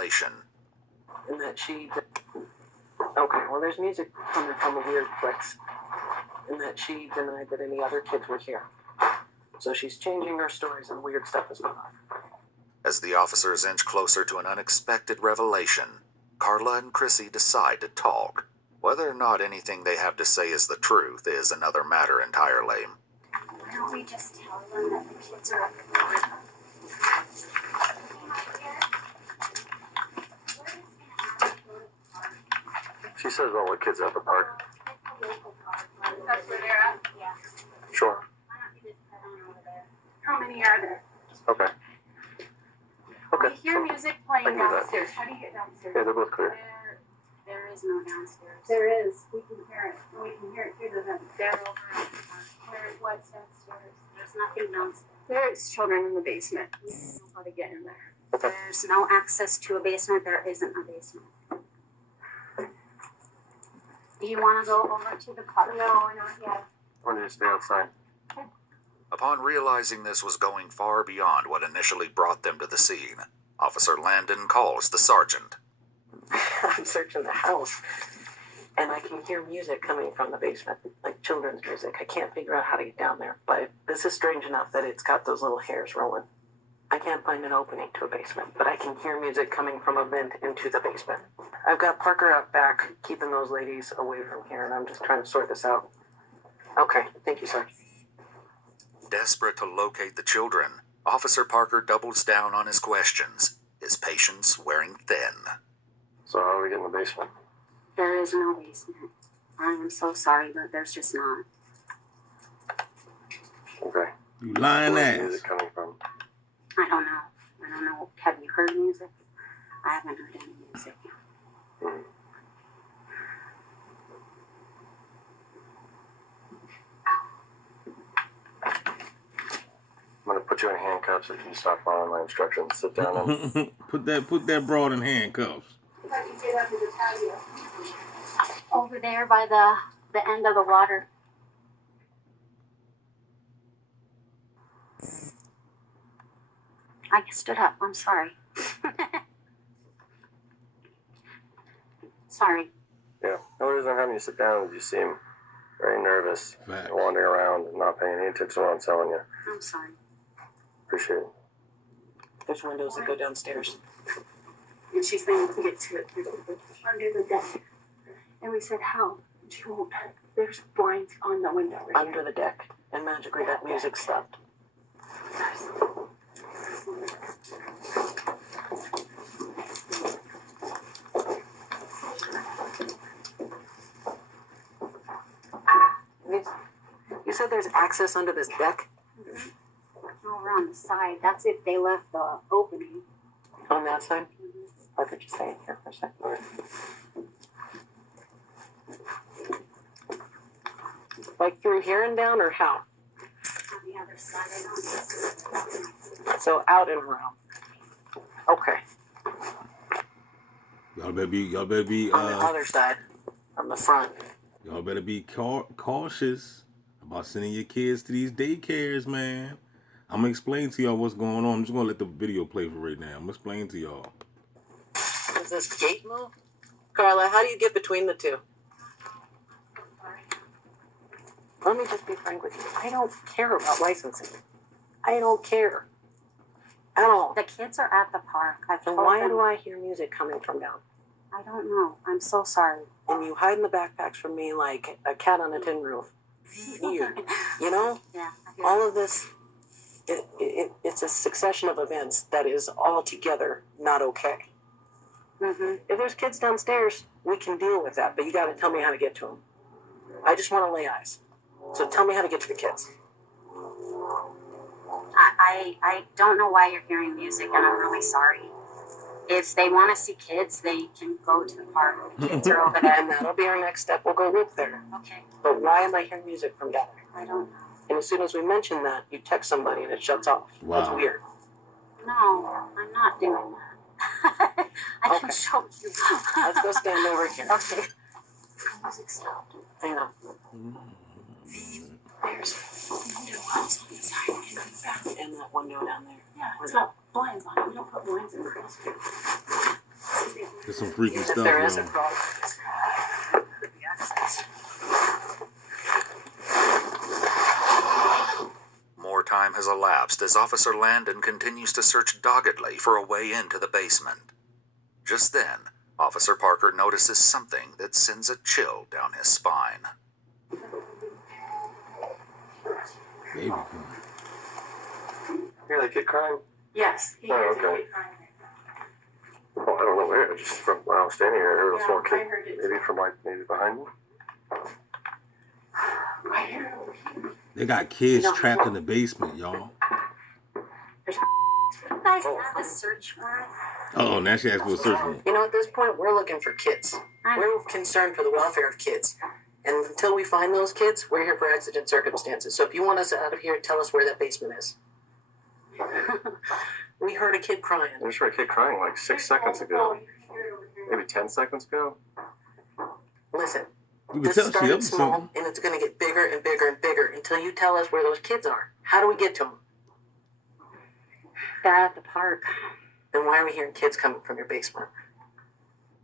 revelation. And that she... Okay, well, there's music coming from a weird place. And that she denied that any other kids were here. So she's changing her stories and weird stuff is going on. As the officers inch closer to an unexpected revelation, Carla and Chrissy decide to talk. Whether or not anything they have to say is the truth is another matter entirely. Why don't we just tell them that the kids are up in the park? She says all the kids are at the park. That's where they're at? Yeah. Sure. Why don't you just head on over there? How many are there? Okay. Okay. I hear music playing downstairs. How do you get downstairs? Yeah, they're both clear. There is no downstairs. There is. We can hear it. We can hear it through the vent. They're over at the park. What's downstairs? There's nothing downstairs. There's children in the basement. We don't know how to get in there. There's no access to a basement. There isn't a basement. Do you want to go over to the park? No, not yet. I want to just stay outside. Upon realizing this was going far beyond what initially brought them to the scene, Officer Landon calls the sergeant. I'm searching the house, and I can hear music coming from the basement, like children's music. I can't figure out how to get down there, but this is strange enough that it's got those little hairs rolling. I can't find an opening to a basement, but I can hear music coming from a vent into the basement. I've got Parker out back, keeping those ladies away from here, and I'm just trying to sort this out. Okay, thank you, sir. Desperate to locate the children, Officer Parker doubles down on his questions, his patience wearing thin. So how do we get in the basement? There is no basement. I am so sorry, but there's just not. Okay. You lying Where's the ass. music coming from? I don't know. Have you heard music? I haven't heard any music. I'm gonna put you in handcuffs if you stop following my instructions. Sit down and put that broad in handcuffs. How do you get under the patio? Over there by the end of the water. I stood up. I'm sorry. Sorry. yeah. The only reason I'm having you sit down is you seem very nervous, Fact. wandering around and not paying any attention to what I'm telling you. I'm sorry. Appreciate it. There's windows that go downstairs. And she's saying to get to it through under the deck. And we said, how? And she won't. There's blinds on the window. Right Under the deck, and magically that music stopped. You said there's access under this deck? Over on the side. That's if they left the opening. On that side? I could just stay in here for a second. Like through here and down, or how? On the other side. I don't know. So out and around. Okay. Y'all better be On the other side, from the front. y'all better be cautious about sending your kids to these daycares, man. I'm gonna explain to y'all what's going on. I'm just gonna let the video play for right now. I'm gonna explain to y'all. Does this gate move? Carla, how do you get between the two? Let me just be frank with you. I don't care about licensing. I don't care. At all. The kids are at the park. I've Then told why them. do I hear music coming from down? I don't know. I'm so sorry. And you hide in the backpacks from me like a cat on a tin roof. Weird. You know? Yeah. I hear All of this, it's a succession of events that is altogether not okay. Mm-hmm. If there's kids downstairs, we can deal with that, but you gotta tell me how to get to them. I just want to lay eyes. So tell me how to get to the kids. I don't know why you're hearing music, and I'm really sorry. If they want to see kids, they can go to the park. The kids are over And there. that'll be our next step. We'll go look there. Okay. But why am I hearing music from down there? I don't know. And as soon as we mention that, you text somebody and it shuts off. That's Wow. weird. No, I'm not doing that. I can Okay. show you. Let's go stand over here. Okay. The music stopped. I know. There's window wells on the side and on the back. And that window down there. Yeah, it's got blinds on it. We don't put blinds in the house. There's some freaky If stuff, there is a yo. problem, could be access. More time has elapsed as Officer Landon continues to search doggedly for a way into the basement. Just then, Officer Parker notices something that sends a chill down his spine. Baby come. Hear that kid crying? Yes, he Oh, hears okay. a kid crying. Well, I don't know where. Just from when I was standing here, I heard a small Yeah, kid. I heard it. Maybe from maybe behind me. I hear it. They got kids trapped in the basement, y'all. You guys have a search warrant? Oh, now she asked for a search warrant. You know, at this point, we're looking for kids. We're concerned for the welfare of kids. And until we find those kids, we're here for exigent circumstances. So if you want us out of here, tell us where that basement is. We heard a kid crying. I just heard a kid crying like 6 seconds ago. Maybe 10 seconds ago. Listen, You can this tell she up started to small, something. and it's going to get bigger and bigger and bigger until you tell us where those kids are. How do we get to them? They're at the park. Then why are we hearing kids coming from your basement?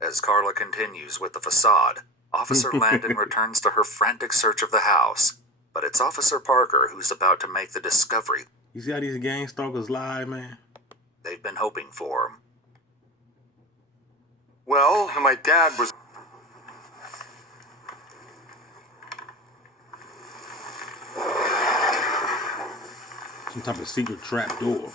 As Carla continues with the facade, Officer Landon returns to her frantic search of the house. But it's Officer Parker who's about to make the discovery You see how these gang stalkers lie, man? they've been hoping for. Well, my dad was. Some type of secret trap door.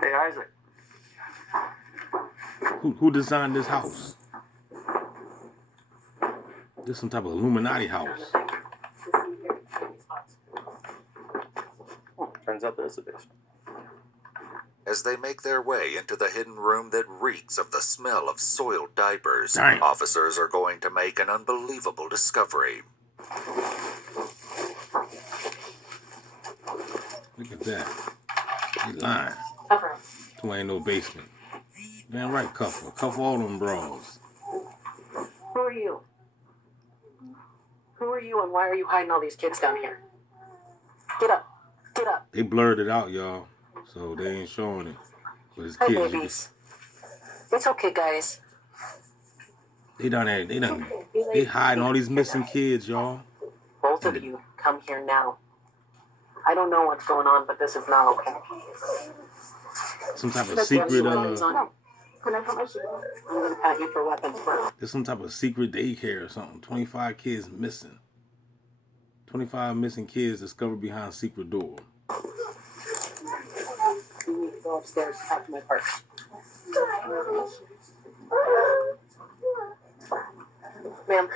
Hey, Isaac. Who designed this house? This some type of Illuminati house. Turns out there's a basement. As they make their way into the hidden room that reeks of the smell of soiled diapers, Dang. officers are going to make an unbelievable discovery. Look at that. They lying. Cover 'em. Who ain't no basement. Damn right, couple. Couple all them bras. Who are you? Who are you, and why are you hiding all these kids down here? Get up. Get up. They blurred it out, y'all. So they ain't showing it. But it's Hi, kids. You can- babies. It's okay, guys. They done that. They hiding all these missing kids, y'all. Both of you, come here now. I don't know what's going on, but this is not okay. Some type of Put secret, your weapons on. Can I put my shoes on? I'm gonna pat you for weapons, bro. there's some type of secret daycare or something. 25 kids missing. 25 missing kids discovered behind secret door. You need to go upstairs after my part. Ma'am.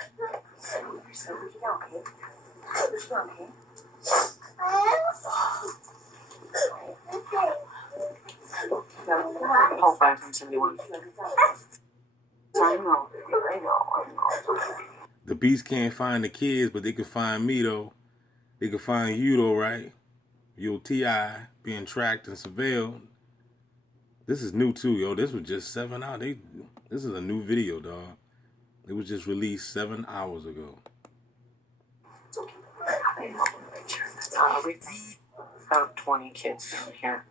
Call 571. I know. The beast can't find the kids, but they can find me, though. They can find you, though, right? You'll T.I. being tracked and surveilled. This is new, too, yo. This was just 7 hours. This is a new video, dog. It was just released 7 hours ago. We have 20 kids down here.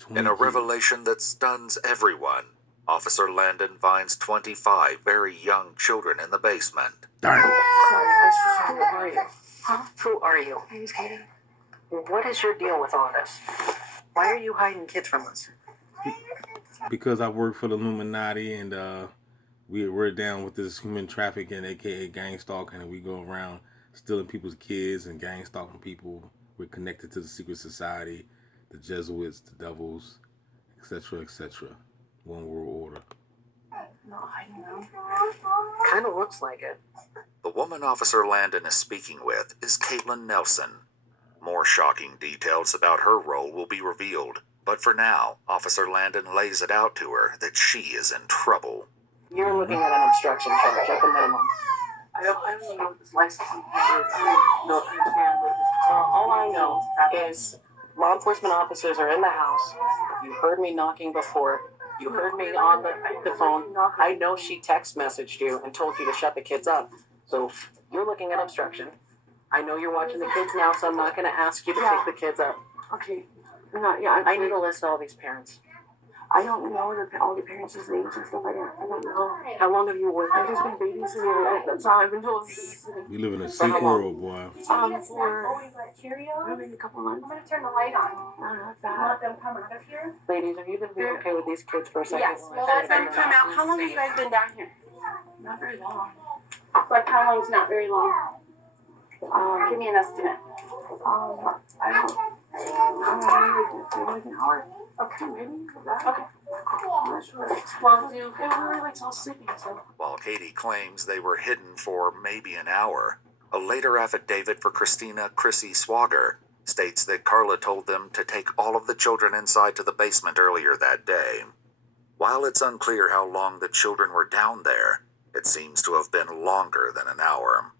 20 In a kids. revelation that stuns everyone, Officer Landon finds 25 very young children in the basement. Darn. Who are you? Huh? Who are you? My name's Katie. What is your deal with all this? Why are you hiding kids from us? Because I work for the Illuminati and we're down with this human trafficking, aka gang stalking, and we go around stealing people's kids and gang stalking people. We're connected to the secret society, the Jesuits, the devils, etc., etc. One world order. No, I don't know. Kind of looks like it. The woman Officer Landon is speaking with is Caitlin Nelson. More shocking details about her role will be revealed, but for now, Officer Landon lays it out to her that she is in trouble. You're looking at an obstruction charge at the minimum. I don't know what this license is. I don't understand what this is. All I know is law enforcement officers are in the house. You heard me knocking before. You heard me on the phone. I know she text messaged you and told you to shut the kids up. So you're looking at obstruction. I know you're watching the kids now, so I'm not going to ask you to pick the kids up. Okay. Not, yeah, I need to list all these parents. I don't know all the parents' names and stuff like that. I don't know. How long have you worked? I've just been babysitting. That's all I've been told. We live in a sick world, boy. For maybe a couple months. I'm gonna turn the light on. Not You that. want them coming out of here? Ladies, are you going to be okay with these kids for a second? Yes. while I Let check them them come out. How long have you guys been down here? Not very long. Like how long's not very long? Give me an estimate. I don't know, like an hour. Okay, maybe. Okay. I'm not sure. Well, dude, everybody likes all sleeping, so. While Katie claims they were hidden for maybe an hour, a later affidavit for Christina Chrissy Swager states that Carla told them to take all of the children inside to the basement earlier that day. While it's unclear how long the children were down there, it seems to have been longer than an hour.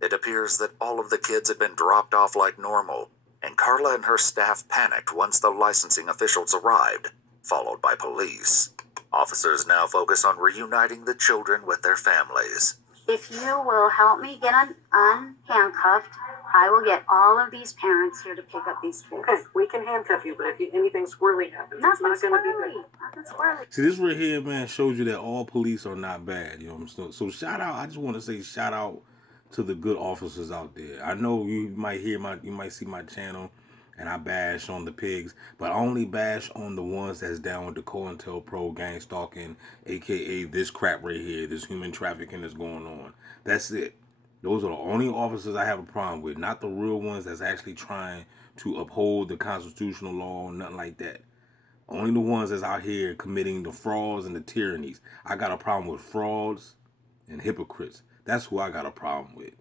It appears that all of the kids had been dropped off like normal, and Carla and her staff panicked once the licensing officials arrived, followed by police. Officers now focus on reuniting the children with their families. If you will help me get unhandcuffed, I will get all of these parents here to pick up these kids. Okay, we can handcuff you, but if anything squirrely happens, it's Nothing not going to be squirrely. good. Nothing squirrely. See, this right here, man, shows you that all police are not bad. You know what I'm saying? So shout out. I just want to say shout out to the good officers out there. I know you might see my channel, and I bash on the pigs, but I only bash on the ones that's down with the COINTELPRO gang stalking, aka this crap right here, this human trafficking that's going on. That's it. Those are the only officers I have a problem with, not the real ones that's actually trying to uphold the constitutional law or nothing like that. Only the ones that's out here committing the frauds and the tyrannies. I got a problem with frauds and hypocrites. That's who I got a problem with.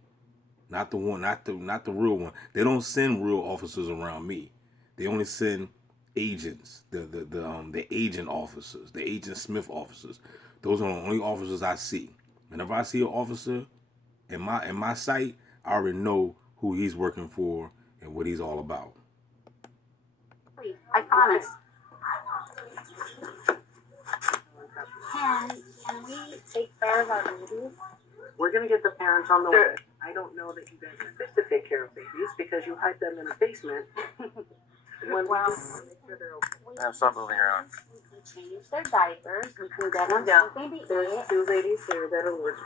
Not the one, not the real one. They don't send real officers around me. They only send agents, the agent officers, the Agent Smith officers. Those are the only officers I see. Whenever I see an officer in my sight, I already know who he's working for and what he's all about. I promise. Can we take care of our babies? We're going to get the parents on the way. I don't know that you guys are fit to take care of babies because you hide them in a basement. When we just make sure they're okay. Stop moving around. We can change their diapers. We can get them Yeah. something to There's eat. 2 ladies here that are working.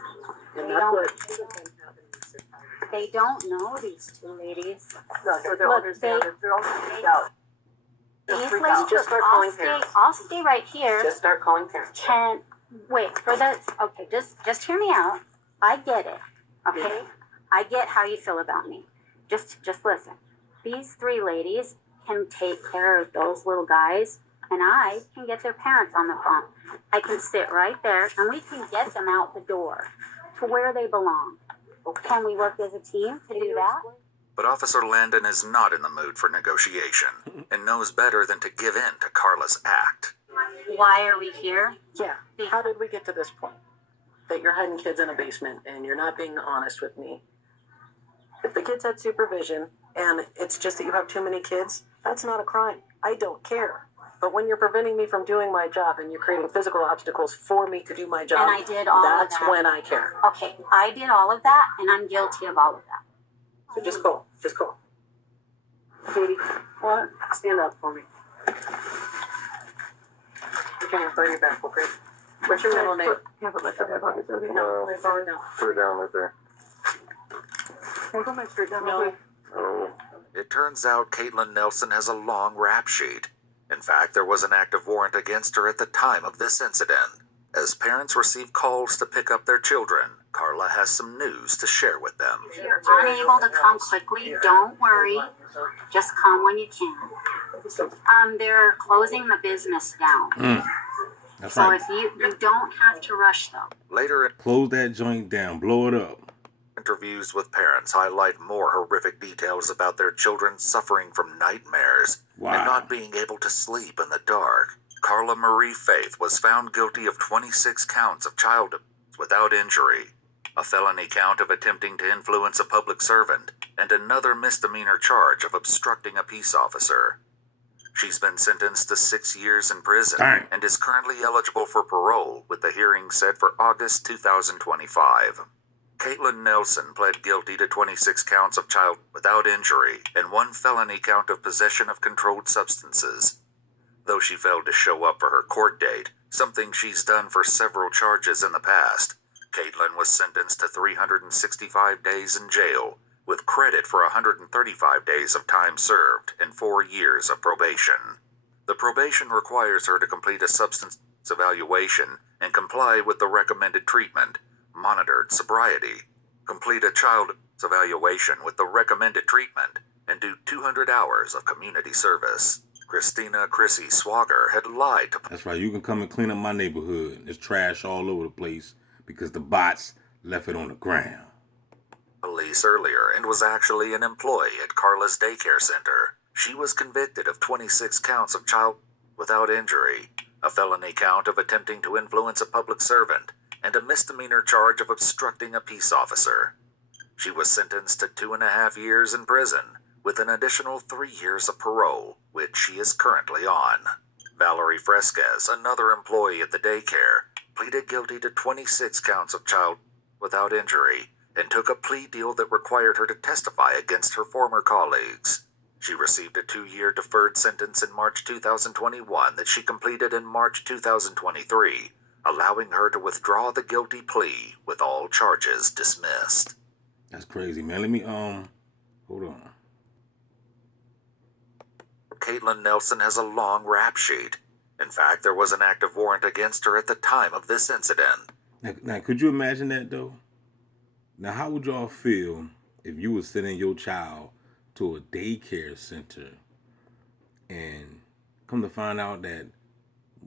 And They that's don't- what should have been happening. They don't know these two ladies. No, so they're Look, understanding. They're all freaked out. These freak ladies, out. Just start I'll calling stay. parents. I'll stay right here. Just start calling parents. Can wait for the. Okay, just hear me out. I get it. Okay, I get how you feel about me. Just listen. These 3 ladies can take care of those little guys, and I can get their parents on the phone. I can sit right there, and we can get them out the door to where they belong. Can we work as a team to do that? But Officer Landon is not in the mood for negotiation and knows better than to give in to Carla's act. Why are we here? Yeah. How did we get to this point? That you're hiding kids in a basement and you're not being honest with me. If the kids had supervision and it's just that you have too many kids, that's not a crime. I don't care. But when you're preventing me from doing my job and you're creating physical obstacles for me to do my job, And I did all of that's that. when I care. Okay, I did all of that, and I'm guilty of all of that. So just call. Just call. Katie, what? Stand up for me. Okay, throw your back, okay? What's your middle name? Yeah, but let's have my pockets, okay? No, it's on now. Put it down right there. Can I go back straight down? No. Oh. It turns out Caitlin Nelson has a long rap sheet. In fact, there was an active warrant against her at the time of this incident. As parents receive calls to pick up their children, Carla has some news to share with them. If you're unable to come quickly, don't worry. Just come when you can. They're closing the business down. That's So right. if you don't have to rush though. Later in Close that joint down. Blow it up. interviews with parents highlight more horrific details about their children suffering from nightmares Wow. and not being able to sleep in the dark. Carla Marie Faith was found guilty of 26 counts of child abuse without injury, a felony count of attempting to influence a public servant, and another misdemeanor charge of obstructing a peace officer. She's been sentenced to 6 years in prison Dang. and is currently eligible for parole, with the hearing set for August 2025. Caitlin Nelson pled guilty to 26 counts of child without injury and 1 felony count of possession of controlled substances. Though she failed to show up for her court date, something she's done for several charges in the past, Caitlin was sentenced to 365 days in jail, with credit for 135 days of time served and 4 years of probation. The probation requires her to complete a substance evaluation and comply with the recommended treatment, monitored sobriety, complete a child evaluation with the recommended treatment, and do 200 hours of community service. Christina Chrissy Swager had lied to... That's right, you can come and clean up my neighborhood. There's trash all over the place because the bots left it on the ground. Police earlier and was actually an employee at Carla's daycare center. She was convicted of 26 counts of child without injury, a felony count of attempting to influence a public servant, and a misdemeanor charge of obstructing a peace officer. She was sentenced to 2.5 years in prison, with an additional 3 years of parole, which she is currently on. Valerie Fresquez, another employee at the daycare, pleaded guilty to 26 counts of child without injury and took a plea deal that required her to testify against her former colleagues. She received a 2-year deferred sentence in March 2021 that she completed in March 2023, allowing her to withdraw the guilty plea with all charges dismissed. That's crazy, man. Let me, hold on. Caitlin Nelson has a long rap sheet. In fact, there was an active warrant against her at the time of this incident. Now, could you imagine that, though? Now, how would y'all feel if you were sending your child to a daycare center and come to find out that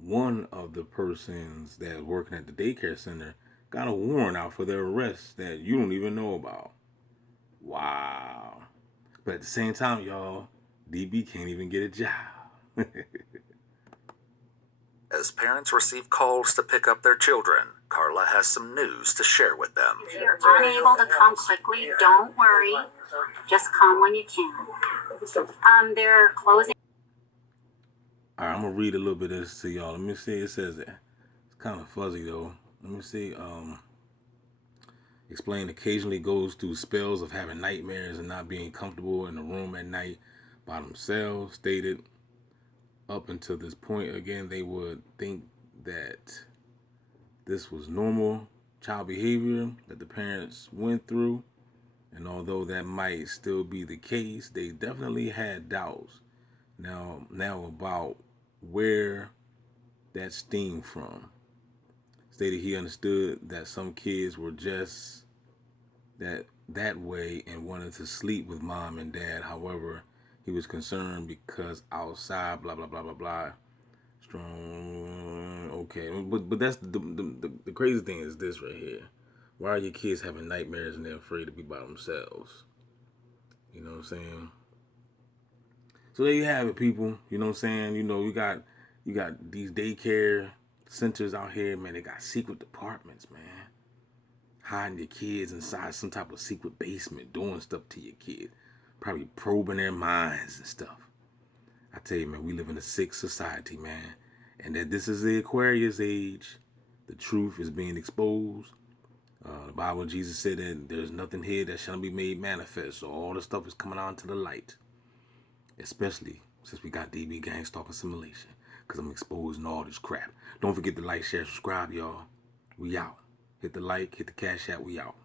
one of the persons that's working at the daycare center got a warrant out for their arrest that you don't even know about? Wow. But at the same time, y'all, DB can't even get a job. As parents receive calls to pick up their children, Carla has some news to share with them. If you're unable to come quickly, don't worry. Just come when you can. They're closing. All right, I'm going to read a little bit of this to y'all. Let me see. It says that. It's kind of fuzzy, though. Let me see. Explain occasionally goes through spells of having nightmares and not being comfortable in the room at night by themselves. Stated up until this point, again, they would think that this was normal child behavior that the parents went through. And although that might still be the case, they definitely had doubts now about where that stemmed from. Stated he understood that some kids were just that way and wanted to sleep with mom and dad. However, he was concerned because outside, blah, blah, blah, blah, blah. Strong, okay. But that's the crazy thing is this right here. Why are your kids having nightmares and they're afraid to be by themselves? You know what I'm saying? So there you have it, people. You know what I'm saying? You know, you got these daycare centers out here, man. They got secret departments, man. Hiding your kids inside some type of secret basement, doing stuff to your kids. Probably probing their minds and stuff. I tell you, man, we live in a sick society, man. And that this is the Aquarius age. The truth is being exposed. The Bible, Jesus said that there's nothing here that shall be made manifest. So all the stuff is coming on to the light. Especially since we got DB gang stalking simulation. Because I'm exposing all this crap. Don't forget to like, share, subscribe, y'all. We out. Hit the like, hit the cash app, we out.